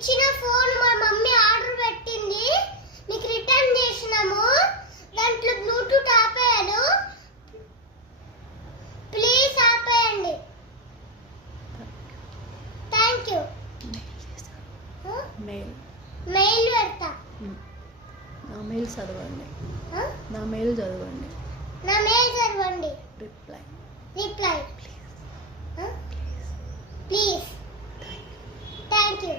ఇచ్చిన ఫోన్ మా mummy order పెట్టింది, నీకు రిటర్న్ చేసినాము. దాంట్లో బ్లూటూత్ ఆపేయాలి, ప్లీజ్ ఆపేయండి. Thank you. మెయిల్ పెడతా. నా మెయిల్ చదవండి. నా మెయిల్ చదవండి. నా మెయిల్ చదవండి. Reply please. Thank you.